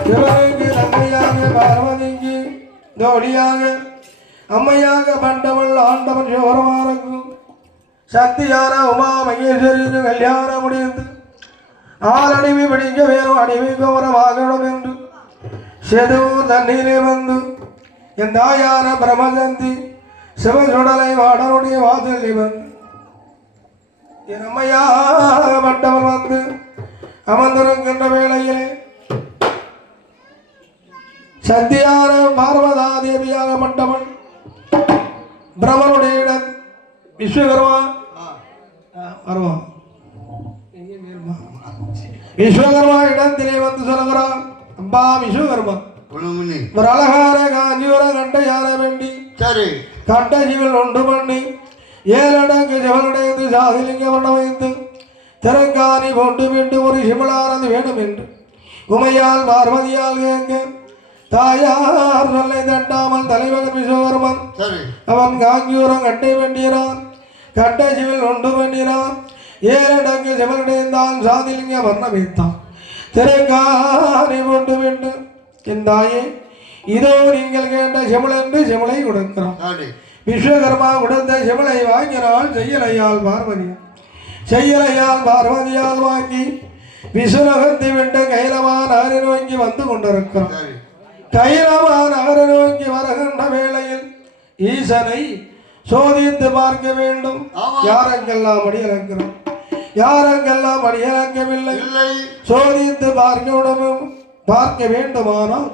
சிவனுக்கு தங்கையாக பார்வதிக்கு தோழியாக அம்மையாக பண்டவள் ஆண்டவன் சிவபெருமானுக்கும் சக்தியான உமா மகேஸ்வரிக்கு கல்யாணம் முடிந்து ஆறடிமை பிடிக்க வேறும் அடிமை கௌரவாகணும் என்று செதூர் தண்ணீரே வந்து என் தாயான பிரமசந்தி சிவசுடலை வாடனுடைய வாசலில் வந்து என் அம்மையாக பட்டவன் வந்து அமர்ந்திருக்கின்ற வேளையிலே சத்தியான பார்வதா தேவியாக பட்டவன் பிரமனுடைய இடம் விஸ்வகர்மா வருவான் விஸ்வகர்மா இடத்திலே வந்து சொல்லுகிறான் அப்பா விஸ்வகர்மா ஒரு அழகார காஞ்சிவர கண்டையார வேண்டி கண்ட சிவன் உண்டு பண்ணி ஏழடங்கு சிவனடைந்து சாதிலிங்க வண்ணம் வைத்து திறங்காணி கொண்டு விட்டு ஒரு சிவளானது வேண்டும் என்று உமையால் பார்வதியால் கேங்க தாயார் சொல்லை தட்டாமல் தலைவன் விஸ்வகர்மன் அவன் காஞ்சிபுரம் கட்டை வேண்டினான் கட்ட சிவன் உண்டு பண்ணினான் ஏழடங்கு சிவனடைந்தான் சாதிலிங்க வண்ணம் வைத்தான் திறங்காணி கொண்டு விட்டு என் தாயே இதோ நீங்கள் கேட்ட செமலை என்று செமலை கொடுக்கிறான் விஸ்வகர்மா கொடுத்த செமலை வாங்கினால் செய்யலையால் பார்வதி செய்யலையால் பார்வதியால் வாங்கி விசுலகத்தை விட்டு கைலமா நகரை நோக்கி வந்து கொண்டிருக்கிறோம். சரி கைலமா நகரை நோக்கி வருகின்ற வேளையில் ஈசனை சோதித்து பார்க்க வேண்டும். யாருக்கெல்லாம் அடியலக்கிறோம், யாருக்கெல்லாம் அடியலக்கவில்லை, சோதித்து பார்க்க வேண்டுமானால்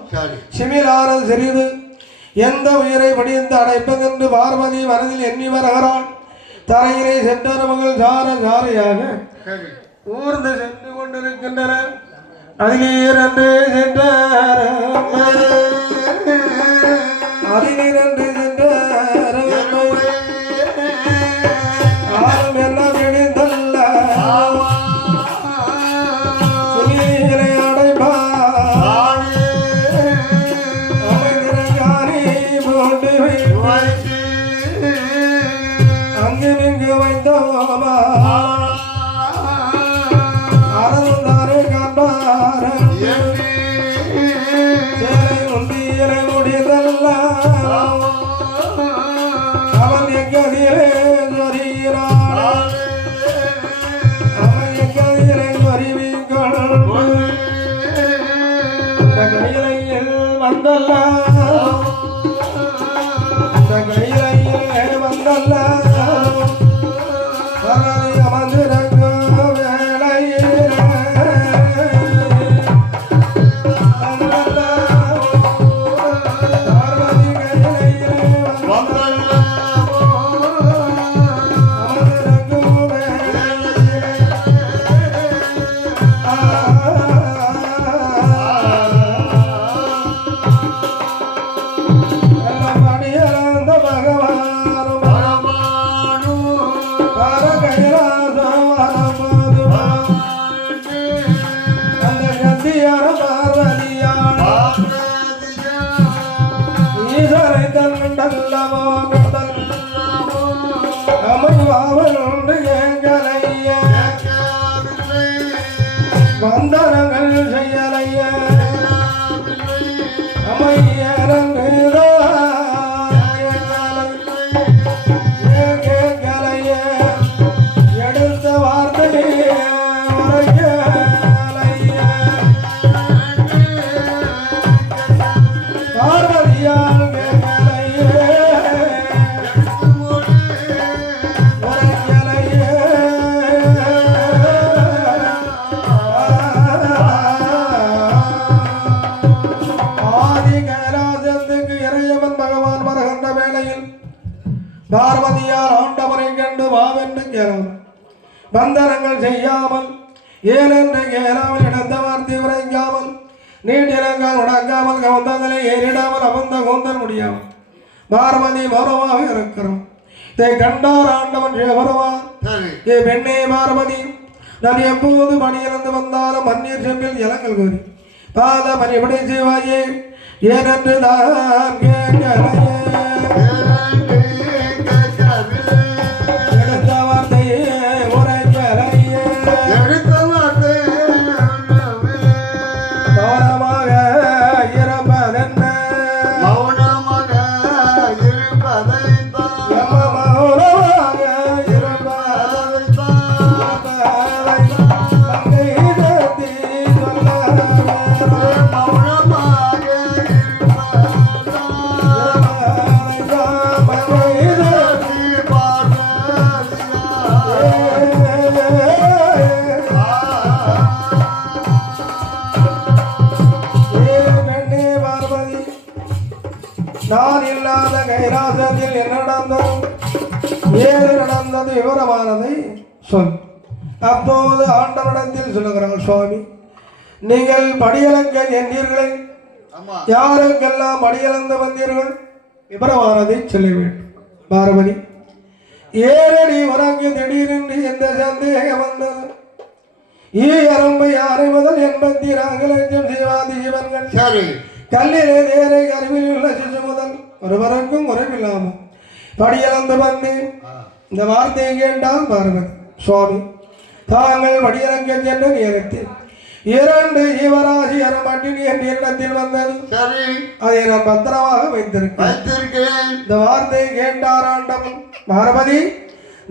சிமிலான சிறிது எந்த உயிரை படிந்து அடைப்பதென்று பார்வதி மனதில் எண்ணி வருகிறாள். தரையிலே சென்ற மகள் சார சாரையாக ஊர்ந்து சென்று கொண்டிருக்கின்றன. அதிலிரண்டு சென்றார், அதிலிரண்டு சென்றார், ஆளும் எல்லாம் இணைந்தல்ல சுமீரை அடைப்பார் அமைந்திருக்காரே போட்டு அங்கு நின்று வைத்தோமா அறந்தாரே காண்பார் சேலை முந்தியலை முடிதல்ல அவன் எங்கதிலே சொறிகிறான், அவன் எங்கதிலே சொறிவிக்கொள் கையிலையில் வந்தல்ல, இந்த கையிலையில் வந்தல்ல அமர்ந்திருக்கும் வந்தனங்கள் செய்யலைய அமையலைய எடுத்த வார்த்தை பார்வதியால் பார்வதியார் ஆண்டவரை கண்டு வாவென்று கேளாமல் பந்தனங்கள் செய்யாமல் ஏனென்று கேளாமல் இடந்த வார்த்தை உரைக்காமல் நீட்டிறங்கால் உடங்காமல் கவுந்தங்களை ஏறிடாமல் அவந்த கூந்தல் முடியாமல் பார்வதி மௌனமாக இருக்கிறோம். இதை கண்டார் ஆண்டவன் சிவபெருமான், ஏ பெண்ணே பார்வதி, நான் எப்போது பணியிலிருந்து வந்தாலும் மண்ணீர் செம்பில் இலங்கள் கூறி பாத பணிபடை செய்வாயே ஏனென்று நான் கேட்கலையே நான் இல்லாத கைலாசத்தில் என்ன நடந்தது, ஏது நடந்தது விவரமானதை சொல். அப்போது ஆண்டவரிடத்தில் சொல்லுகிறாள், சுவாமி, நீங்கள் படியலங்க எண்ணீர்களே, யாருக்கெல்லாம் படியலந்து வந்தீர்கள் விவரமானதை சொல்ல வேண்டும். பார்வதி, ஏறடி உனக்கு திடீரென்று எந்த சந்தேகம் வந்தது? ஈரம்பை 6 முதல் 84 லட்சம் சிவாதி ஜீவன்கள் கல்லிலே தேரை அறிவில் உள்ள சிசு முதல் ஒருவருக்கும் உறவில்லாமல் படியலந்து வந்தேன். இந்த வார்த்தையை கேட்டால் பார்வதி, சுவாமி, தாங்கள் படியலங்க சென்ற நேரத்தில் 2 ஜீவராசி அறமாட்டின் என் எண்ணத்தில் வந்தது. அதை நான் பத்திரமாக வைத்திருக்கிறேன். இந்த வார்த்தையை கேட்டார் ஆண்டவன், பார்வதி,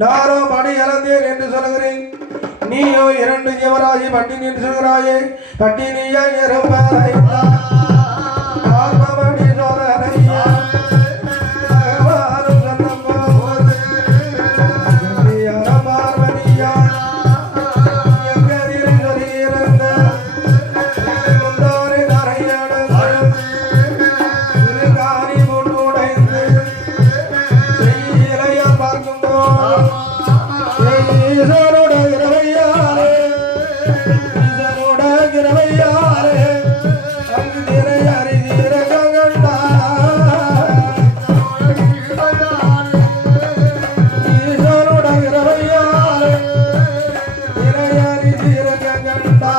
நானோ படி இழந்தேன் என்று சொல்கிறேன், நீயோ 2 ஜீவராசி பட்டினி என்று சொல்கிறாயே. பட்டினியா இருப்பதை பார்ப்பபடி சோதனையா பகவானும் சொன்னபோது சத்தியான பார்வதியா எங்கதில் சொல்லியிருந்த முந்தோரை தரையெடுத்து திருகாணி முன்னுடைந்து செய்யலையா பார்க்கும்போது ஈசனோட இரவையாரே ஈசனோட இரவையாரே அங்கு திரை அறிதீர கண்டா ஈசனோட இரவையாரே திரை அறிதீர கண்டா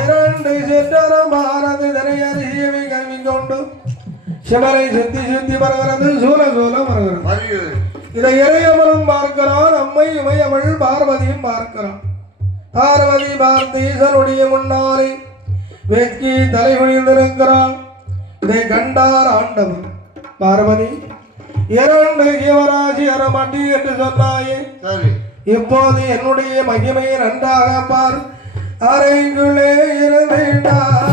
இரண்டு சிற்றரம் பாரது திரை அறிவியை கல்வி கொண்டு சிவனை சுத்தி சுத்தி வருகிறது, சூல சூல வருகிறது. இதை இறையவனும் பார்க்கிறான், அம்மை இமையவள் பார்வதியும் பார்க்கிறான். பார்வதி பார்த்து ஈசனுடைய முன்னாலே வெட்கி தலை குனிந்திருக்கிறான். இதை கண்டார் ஆண்டவன். பார்வதி 2 ஜீவராசி அறமாட்டி என்று சொன்னாயே, இப்போது என்னுடைய மகிமையை நன்றாக பார். அறைக்குள்ளே இருந்திட்டார்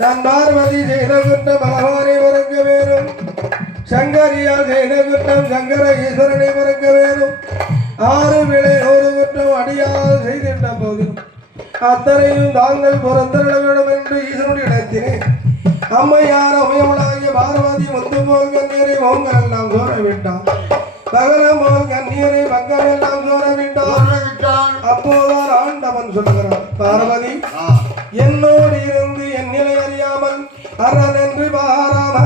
நான் பார்வதி செய்த குற்றம் பகவானை மறக்க வேணும், சங்கரியால் செய்த குற்றம் சங்கர ஈஸ்வரனை மறக்க வேணும். 6 விளை 100 குற்றம் அடியால் செய்திட்ட போதிலும் அத்தனையும் தாங்கள் புறந்தள்ள வேண்டும் என்று ஈஸ்வரனுடைய இடத்தினேன். அம்மையார் அமயவளாகிய பார்வதி முத்து போல் கண்ணீரை மோங்கள் எல்லாம் சோர விட்டான். பகலம் போல் கண்ணீரை பக்கம் எல்லாம் சோர விட்டான். அப்போதான் ஆண்டவன் சொல்கிறான், பார்வதி என்னோடு இருந்து என் நிலை அறியாமல் அரண் என்று பாராமல்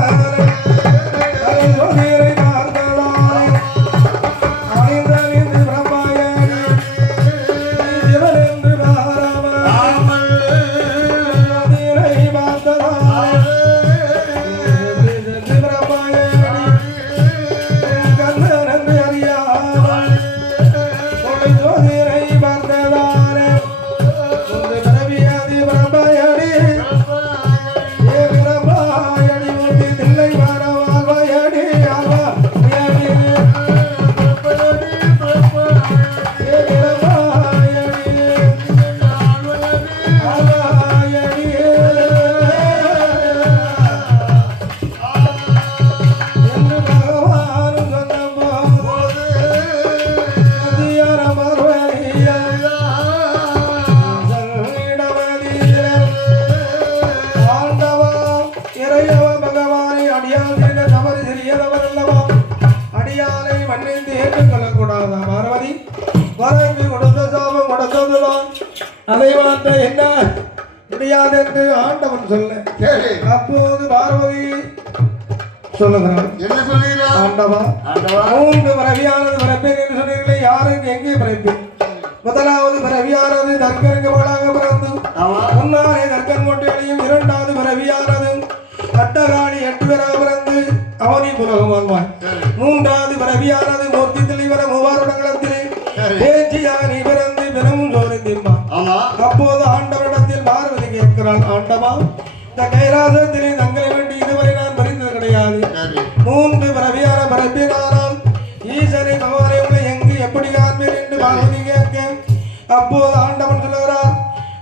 தில்லை போதாதா பார்வதி வரங்கு கொடுத்த சாபம் கொடுத்ததுதான் அதை மாற்ற என்ன முடியாது என்று ஆண்டவன் சொல்ல சரி அப்போது பார்வதி சொல்லுகிறான் என்ன சொல்லுகிறார் ஆண்டவா ஆண்டவா மூன்று பிறவியானது பிறப்பேன் என்று சொன்னீர்களே யாருக்கு எங்கே பிறப்பேன் முதலாவது பிறவியானது தர்க்கனுக்கு மகளாக பிறந்து ஆமா முன்னாலே தர்க்கன் கொண்டையும் இரண்டாவது பிறவியானது கட்டகாணி 8 பேராக பிறந்து அவனி புலகம் வாழ்வான் மூன்றாவது பிறவியானது மூர்த்தி தெளிவர மூவாருடங்களத்திலே பேச்சியாக நீ பிறந்து தினமும் சோறு தின்பான் ஆமா அப்போது ஆண்டவரிடத்தில் பார்வதி கேட்கிறாள் ஆண்டவா இந்த கைலாசத்திலே தங்களை வேண்டி இதுவரை நான் பறிந்தது கிடையாது சரி மூன்று பிறவியான பிறப்பினாரால் ஈசனை பகவானை உங்களை எங்கு எப்படி காண்பேன் என்று பார்வதி கேட்க அப்போது ஆண்டவன் சொல்லுகிறார்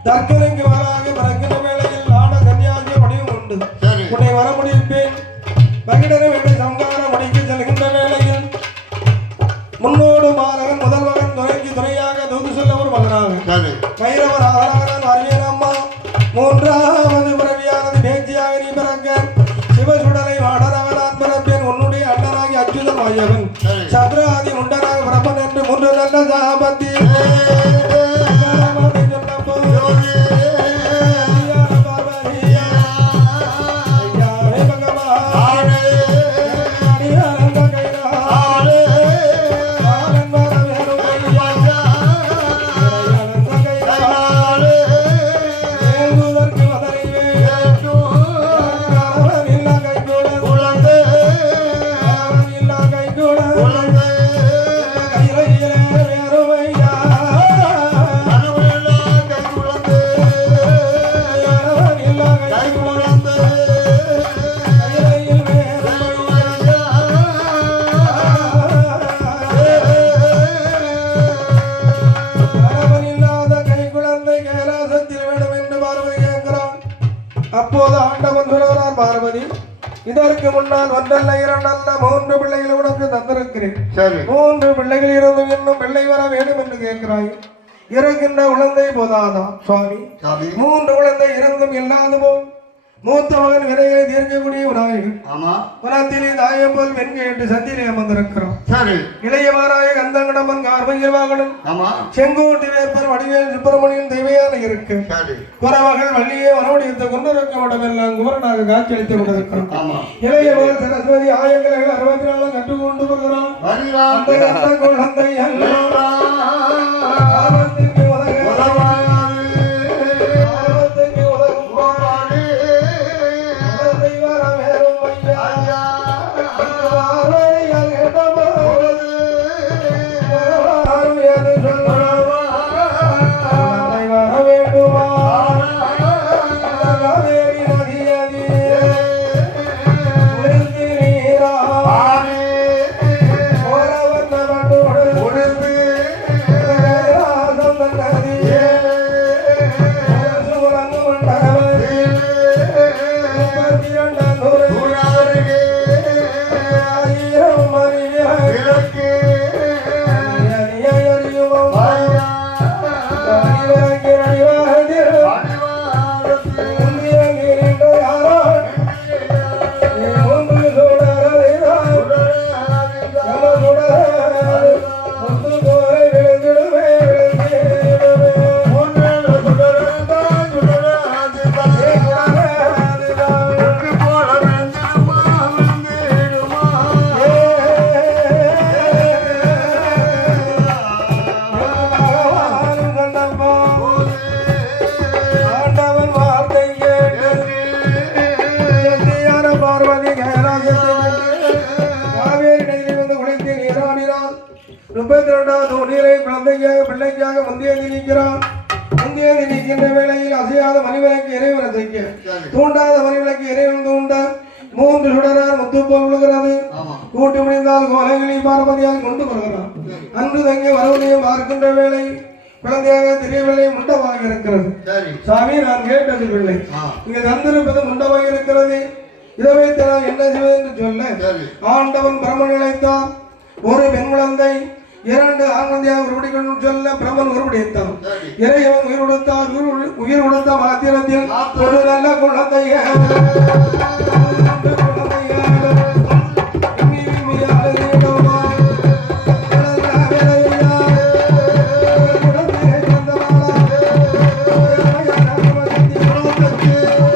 தர்க்கனுக்கு மகளாக பிறக்கின்ற வேளையில் ஆட கன்னியாகிய வடிவம் உண்டு சரி உன்னை வர முடிப்பேன் மகிடனை வேண்டி சம்கார முடிக்க செல்கின்ற வேளையில் முன்னோடு மாணவன் முதல் மகன் துணைக்கு துணையாக தூது சொல்ல ஒரு மகனாக சரி வைரவர் ஆராகரன் அறிவியல் அம்மா மூன்றாவது பிறவியானது பேச்சியாக நீ பிறக்க சிவசுடலை வாடரவனான் பிறப்பேன் உன்னுடைய அண்ணனாகி அச்சுதன் வாயவன் சரி சத்ராதி முண்டனாக பிறப்பன் என்று மூன்று நல்ல சாபத்தி அப்போது ஆண்டவன் சொல்கிறார் பார்வதி இதற்கு முன்னால் ஒன்றல்ல இரண்டல்ல மூன்று பிள்ளைகளை உனக்கு தந்திருக்கிறேன் சரி மூன்று பிள்ளைகள் இருந்தும் இன்னும் பிள்ளை வர வேண்டும் என்று கேட்கிறாய் இருக்கின்ற குழந்தை போதாதா சுவாமி சாமி மூன்று குழந்தை இருந்தும் இல்லாதவோ மூத்த மகன் விரைகளை தீர்க்கக்கூடிய விநாயகன் ஆமா குலத்திலே தாயம் போல் வெண்கையிட்டு சந்தியிலே அமர்ந்திருக்கிறோம் சரி இளையவாராய கந்தங்கடமன் கார்மையில் வாகனம் ஆமா செங்கோட்டி வேப்பர் வடிவேல் சுப்பிரமணியன் தெய்வையான இருக்கு சரி குறவர்கள் வள்ளியே மனோடியத்தை கொண்டிருக்க விடமெல்லாம் குமரனாக காட்சியளித்து கொண்டிருக்கிறோம் ஆமா இளையவர் சரஸ்வதி ஆயங்களை 64 கற்றுக்கொண்டு வருகிறோம் வருகிறார் அந்த கந்த குழந்தை அல்ல ஆபத்துக்கு உதக ஆபத்துக்கு உதகும் போராடி குழந்தை வர வேறும் ஐயா பார்வையால் கேட்டபோது பார்வையால் சொல்லுவார் குழந்தை வர வேண்டுமா காவேரி நதியதியே குளிர்ந்து நீரா பிள்ளைக்காக முந்தியதி நிற்கிறான். முந்தியதி நிற்கின்ற வேளையில் அசையாத மணிவிளக்கு இறைவனை செய்ய தூண்டாத மணிவிளக்கு இறைவன் தூண்ட 3 சுடரார் முத்து போல் விழுகிறது. கூட்டி முடிந்தால் கோலகிளி பார்வதியால் கொண்டு வருகிறான். அன்று தங்கி வரவதையும் பார்க்கின்ற வேளை குழந்தையாக தெரியவில்லை, முண்டமாக இருக்கிறது. சாமி, நான் கேட்டது பிள்ளை, இங்கு தந்திருப்பது முண்டமாக இருக்கிறது. இதை வைத்து நான் என்ன செய்வது என்று சொல்ல ஆண்டவன் பிரமன் அழைத்தார். ஒரு பெண் குழந்தை 2 ஆண் குழந்தையாக உருவடிக்கணும் சொல்ல பிரமன் உருவடித்தான். இறைவன் உயிர் கொடுத்தார். உயிர் கொடுத்த மாத்திரத்தில் ஒரு நல்ல குழந்தை